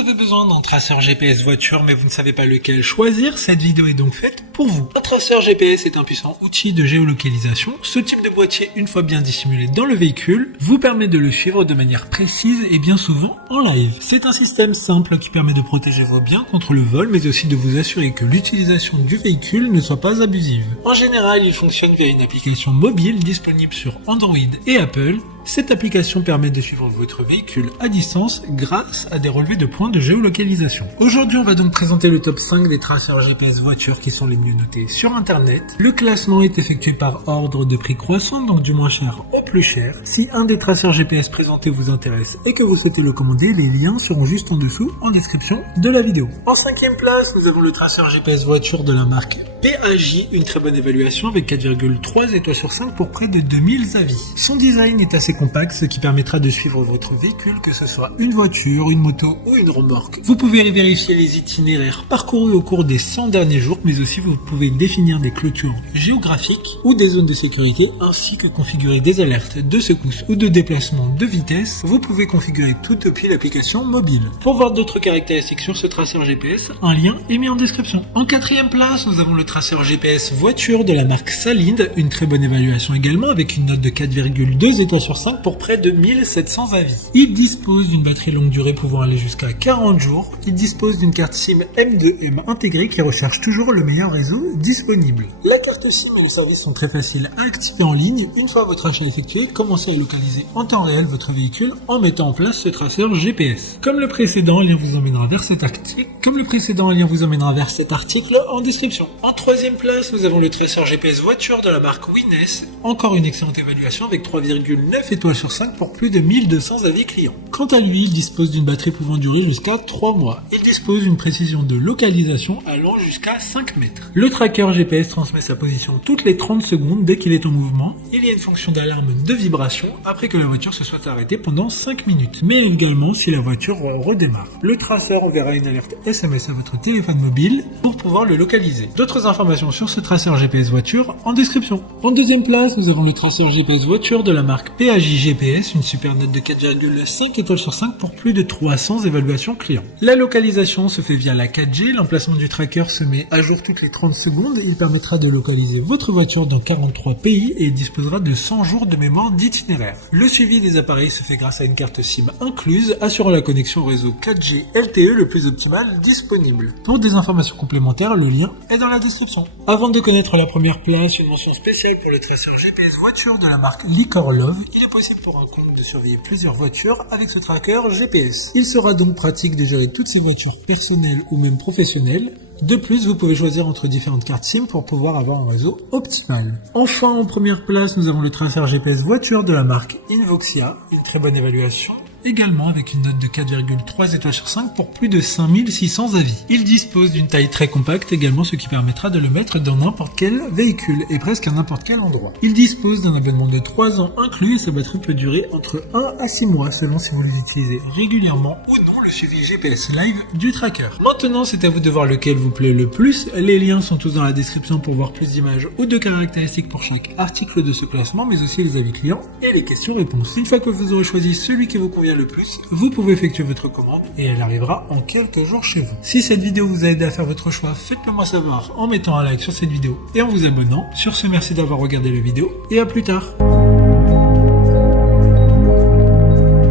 avez besoin d'un traceur GPS voiture mais vous ne savez pas lequel choisir, cette vidéo est donc faite pour vous. Un traceur GPS est un puissant outil de géolocalisation. Ce type de boîtier, une fois bien dissimulé dans le véhicule, vous permet de le suivre de manière précise et bien souvent en live. C'est un système simple qui permet de protéger vos biens contre le vol mais aussi de vous assurer que l'utilisation du véhicule ne soit pas abusive. En général, il fonctionne via une application mobile disponible sur Android et Apple. Cette application permet de suivre votre véhicule à distance grâce à des relevés de points de géolocalisation. Aujourd'hui, on va donc présenter le top 5 des traceurs GPS voitures qui sont les mieux notés sur internet. Le classement est effectué par ordre de prix croissant, donc du moins cher au plus cher. Si un des traceurs GPS présentés vous intéresse et que vous souhaitez le commander, les liens seront juste en dessous en description de la vidéo. En 5e place, nous avons le traceur GPS voiture de la marque PAJ, une très bonne évaluation avec 4,3 étoiles sur 5 pour près de 2000 avis. Son design est assez compact, ce qui permettra de suivre votre véhicule, que ce soit une voiture, une moto ou une remorque. Vous pouvez vérifier les itinéraires parcourus au cours des 100 derniers jours, mais aussi vous pouvez définir des clôtures géographiques ou des zones de sécurité, ainsi que configurer des alertes de secousses ou de déplacement de vitesse. Vous pouvez configurer tout depuis l'application mobile. Pour voir d'autres caractéristiques sur ce traceur GPS, un lien est mis en description. En 4e place, nous avons le traceur GPS voiture de la marque Salind, une très bonne évaluation également avec une note de 4,2 étoiles sur 5 pour près de 1700 avis. Il dispose d'une batterie longue durée pouvant aller jusqu'à 40 jours. Il dispose d'une carte SIM M2M intégrée qui recherche toujours le meilleur réseau disponible. La carte SIM et le service sont très faciles à activer en ligne. Une fois votre achat effectué, commencez à localiser en temps réel votre véhicule en mettant en place ce traceur GPS. Comme le précédent, un lien vous emmènera vers cet article. En description. En 3e place, nous avons le traceur GPS voiture de la marque Winess. Encore une excellente évaluation avec 3,9 étoiles sur 5 pour plus de 1200 avis clients. Quant à lui, il dispose d'une batterie pouvant durer jusqu'à 3 mois. Il dispose d'une précision de localisation allant jusqu'à 5 mètres. Le tracker GPS transmet sa position toutes les 30 secondes dès qu'il est en mouvement. Il y a une fonction d'alarme de vibration après que la voiture se soit arrêtée pendant 5 minutes, mais également si la voiture redémarre. Le traceur enverra une alerte SMS à votre téléphone mobile pour pouvoir le localiser. D'autres informations sur ce traceur GPS voiture en description. En 2e place, nous avons le traceur GPS voiture de la marque PAJ GPS, une super note de 4,5 étoiles sur 5 pour plus de 300 évaluations clients. La localisation se fait via la 4G, l'emplacement du tracker se met à jour toutes les 30 secondes, il permettra de localiser votre voiture dans 43 pays et disposera de 100 jours de mémoire d'itinéraire. Le suivi des appareils se fait grâce à une carte SIM incluse, assurant la connexion au réseau 4G LTE le plus optimal disponible. Pour des informations complémentaires, le lien est dans la description. Avant de connaître la première place, une mention spéciale pour le traceur GPS voiture de la marque Liquor Love. Il est possible pour un compte de surveiller plusieurs voitures avec ce tracker GPS. Il sera donc pratique de gérer toutes ces voitures personnelles ou même professionnelles. De plus, vous pouvez choisir entre différentes cartes SIM pour pouvoir avoir un réseau optimal. Enfin, en première place, nous avons le traceur GPS voiture de la marque Invoxia, une très bonne évaluation. Également avec une note de 4,3 étoiles sur 5 pour plus de 5600 avis. Il dispose d'une taille très compacte également, ce qui permettra de le mettre dans n'importe quel véhicule et presque à n'importe quel endroit. Il dispose d'un abonnement de 3 ans inclus et sa batterie peut durer entre 1 à 6 mois selon si vous l'utilisez régulièrement ou non le suivi GPS live du tracker. Maintenant, c'est à vous de voir lequel vous plaît le plus. Les liens sont tous dans la description pour voir plus d'images ou de caractéristiques pour chaque article de ce classement, mais aussi les avis clients et les questions-réponses. Une fois que vous aurez choisi celui qui vous convient le plus, vous pouvez effectuer votre commande et elle arrivera en quelques jours chez vous. Si cette vidéo vous a aidé à faire votre choix, faites-le moi savoir en mettant un like sur cette vidéo et en vous abonnant. Sur ce, merci d'avoir regardé la vidéo et à plus tard.